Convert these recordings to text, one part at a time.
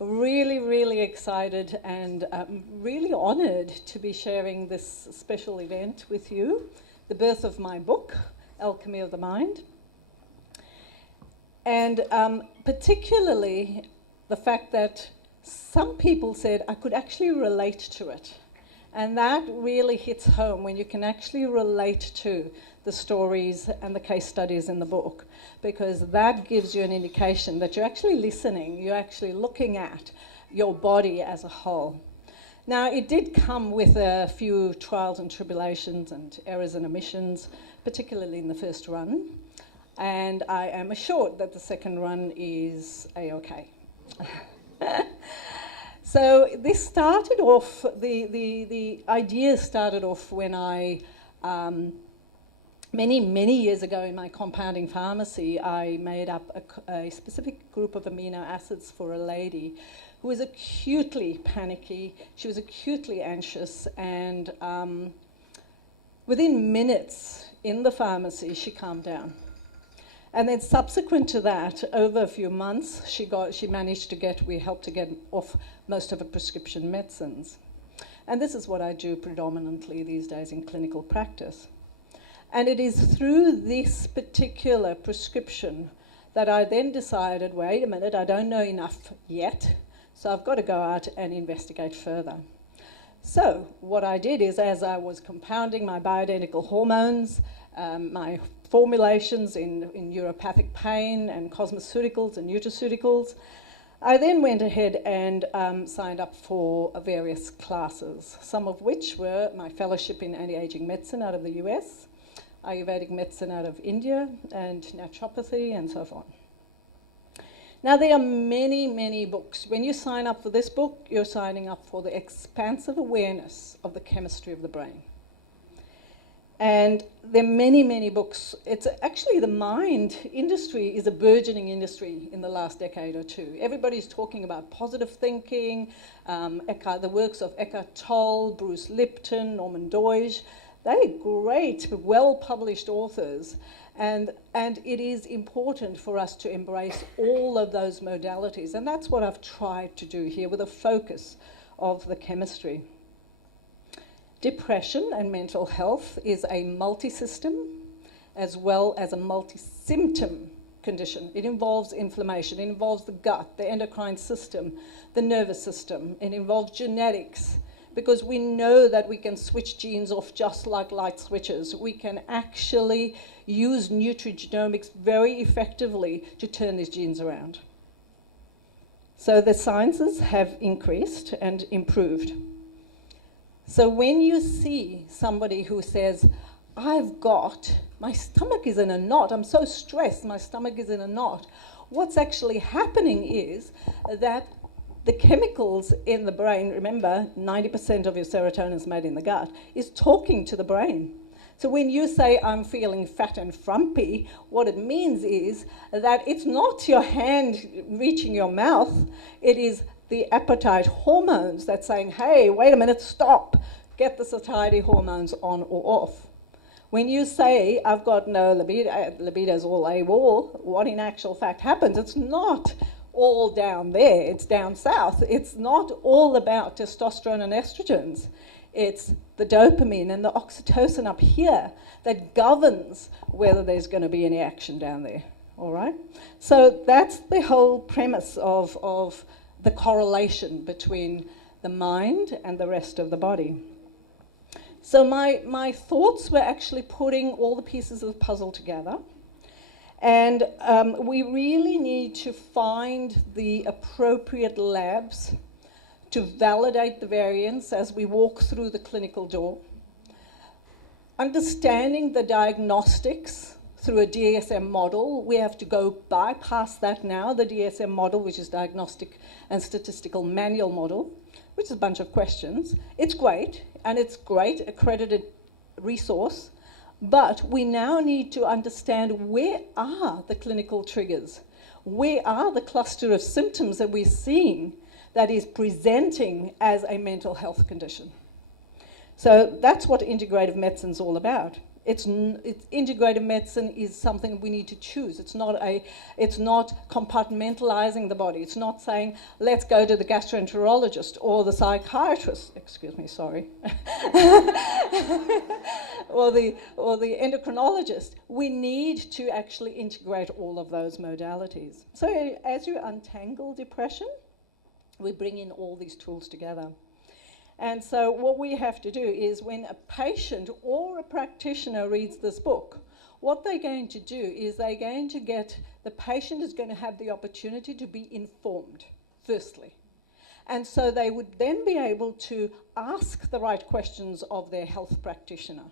Really, really excited and really honoured to be sharing this special event with you, the birth of my book, Alchemy of the Mind. And particularly the fact that some people said I could actually relate to it. And that really hits home when you can actually relate to the stories and the case studies in the book, because that gives you an indication that you're actually listening, you're actually looking at your body as a whole. Now, it did come with a few trials and tribulations and errors and omissions, particularly in the first run, and I am assured that the second run is a-okay. So this started off, the idea started off when I, many years ago in my compounding pharmacy, I made up a specific group of amino acids for a lady who was acutely panicky, she was acutely anxious, and within minutes in the pharmacy she calmed down. And then subsequent to that, over a few months, she managed to we helped to get off most of her prescription medicines. And this is what I do predominantly these days in clinical practice. And it is through this particular prescription that I then decided, wait a minute, I don't know enough yet, so I've got to go out and investigate further. So what I did is, as I was compounding my bioidentical hormones, my formulations in neuropathic pain and cosmeceuticals and nutraceuticals, I then went ahead and signed up for various classes, some of which were my fellowship in anti-aging medicine out of the US, Ayurvedic medicine out of India, and naturopathy, and so on. Now, there are many books. When you sign up for this book, you're signing up for the expansive awareness of the chemistry of the brain. And there are many books. It's actually, the mind industry is a burgeoning industry in the last decade or two. Everybody's talking about positive thinking, the works of Eckhart Tolle, Bruce Lipton, Norman Doidge. They're great, well-published authors. And it is important for us to embrace all of those modalities. And that's what I've tried to do here with a focus of the chemistry. Depression and mental health is a multi-system as well as a multi-symptom condition. It involves inflammation, it involves the gut, the endocrine system, the nervous system, it involves genetics, because we know that we can switch genes off just like light switches. We can actually use nutrigenomics very effectively to turn these genes around. So the sciences have increased and improved. So when you see somebody who says, my stomach is in a knot, I'm so stressed, my stomach is in a knot, what's actually happening is that the chemicals in the brain, remember, 90% of your serotonin is made in the gut, is talking to the brain. So when you say, I'm feeling fat and frumpy, what it means is that it's not your hand reaching your mouth, it is the appetite hormones that's saying, hey, wait a minute, stop, get the satiety hormones on or off. When you say, I've got no libido, libido's all AWOL, what in actual fact happens, it's not all down there, it's down south. It's not all about testosterone and estrogens. It's the dopamine and the oxytocin up here that governs whether there's going to be any action down there, all right? So that's the whole premise of the correlation between the mind and the rest of the body. So my thoughts were actually putting all the pieces of the puzzle together. And we really need to find the appropriate labs to validate the variants as we walk through the clinical door. Understanding the diagnostics through a DSM model, we have to go bypass that now, the DSM model, which is Diagnostic and Statistical Manual Model, which is a bunch of questions. It's great, and it's great, accredited resource, but we now need to understand where are the clinical triggers? Where are the cluster of symptoms that we're seeing that is presenting as a mental health condition? So that's what integrative medicine is all about. It's integrative medicine is something we need to choose. It's not compartmentalizing the body. It's not saying, let's go to the gastroenterologist or the psychiatrist, excuse me, sorry, or the endocrinologist. We need to actually integrate all of those modalities. So as you untangle depression, we bring in all these tools together. And so what we have to do is when a patient or a practitioner reads this book, what they're going to do is the patient is going to have the opportunity to be informed, firstly. And so they would then be able to ask the right questions of their health practitioner.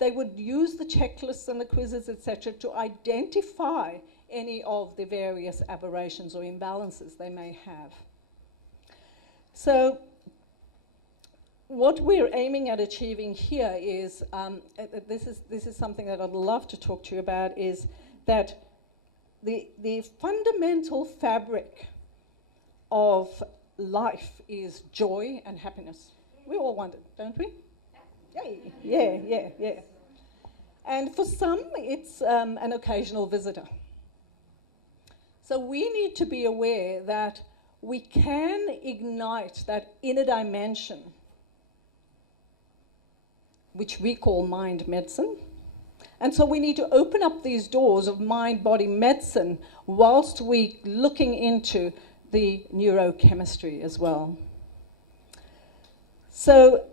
They would use the checklists and the quizzes, etc., to identify any of the various aberrations or imbalances they may have. So what we're aiming at achieving here is, this is something that I'd love to talk to you about, is that the fundamental fabric of life is joy and happiness. We all want it, don't we? Yay. Yeah. And for some, it's an occasional visitor. So we need to be aware that we can ignite that inner dimension, which we call mind medicine. And so we need to open up these doors of mind-body medicine whilst we're looking into the neurochemistry as well. So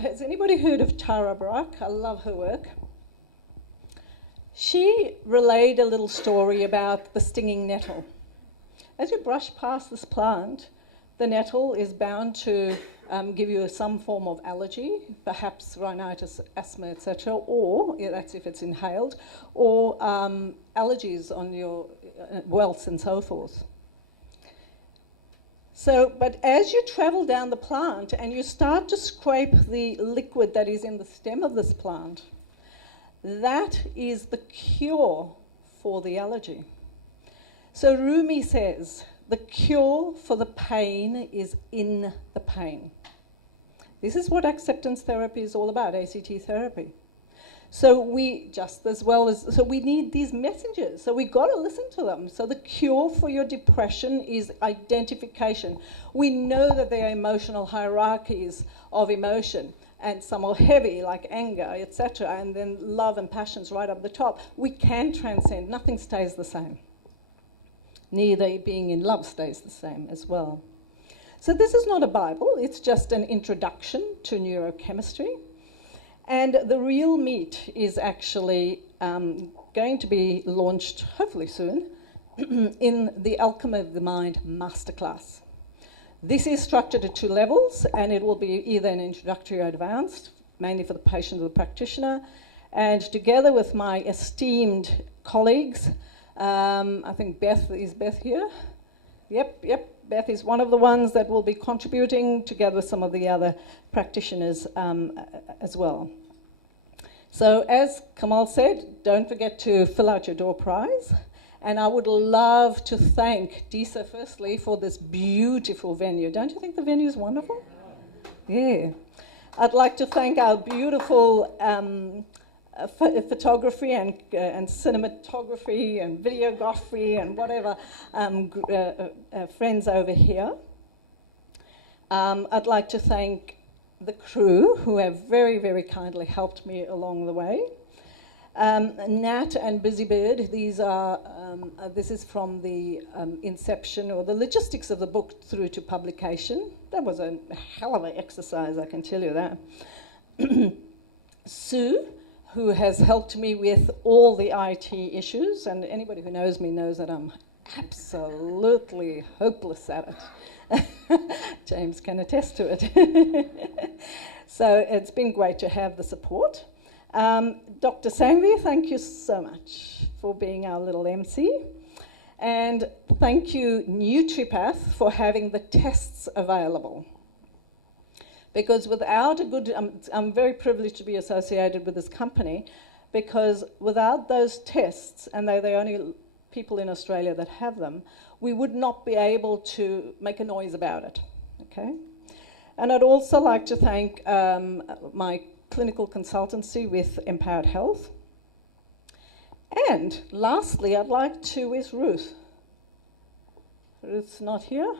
has anybody heard of Tara Brach? I love her work. She relayed a little story about the stinging nettle. As you brush past this plant, the nettle is bound to give you some form of allergy, perhaps rhinitis, asthma, etc., or that's if it's inhaled, or allergies on your welts and so forth. So, but as you travel down the plant and you start to scrape the liquid that is in the stem of this plant, that is the cure for the allergy. So Rumi says, the cure for the pain is in the pain. This is what acceptance therapy is all about, ACT therapy. So we need these messengers. So we've got to listen to them. So the cure for your depression is identification. We know that there are emotional hierarchies of emotion, and some are heavy, like anger, etc., and then love and passion's right up the top. We can transcend. Nothing stays the same. Neither being in love stays the same as well. So this is not a Bible, it's just an introduction to neurochemistry. And the real meat is actually going to be launched, hopefully soon, in the Alchemy of the Mind Masterclass. This is structured at 2 levels, and it will be either an introductory or advanced, mainly for the patient or the practitioner. And together with my esteemed colleagues, I think Beth here? Yep. Beth is one of the ones that will be contributing together with some of the other practitioners as well. So as Kamal said, don't forget to fill out your door prize. And I would love to thank DISA firstly for this beautiful venue. Don't you think the venue is wonderful? Yeah. I'd like to thank our beautiful photography and cinematography and videography and whatever friends over here. I'd like to thank the crew who have very, very kindly helped me along the way. Nat and Busybird, this is from the inception or the logistics of the book through to publication. That was a hell of an exercise, I can tell you that. Sue, who has helped me with all the IT issues, and anybody who knows me knows that I'm absolutely hopeless at it. James can attest to it. So it's been great to have the support. Dr. Sangvi, thank you so much for being our little MC. And thank you, NutriPath, for having the tests available. Because without a good, I'm very privileged to be associated with this company, because without those tests, and they're the only people in Australia that have them, we would not be able to make a noise about it, okay? And I'd also like to thank my clinical consultancy with Empowered Health. And lastly, I'd like to, where's Ruth? Ruth's not here?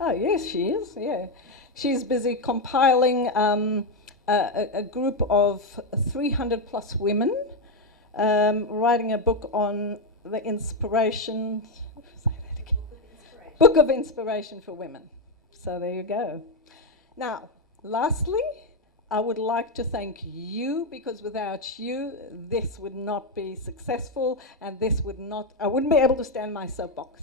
Oh, yes, she is, yeah. She's busy compiling a group of 300 plus women, writing a book on the inspiration, Book of Inspiration for Women. So there you go. Now, lastly, I would like to thank you, because without you, this would not be successful, and this would not, I wouldn't be able to stand my soapbox.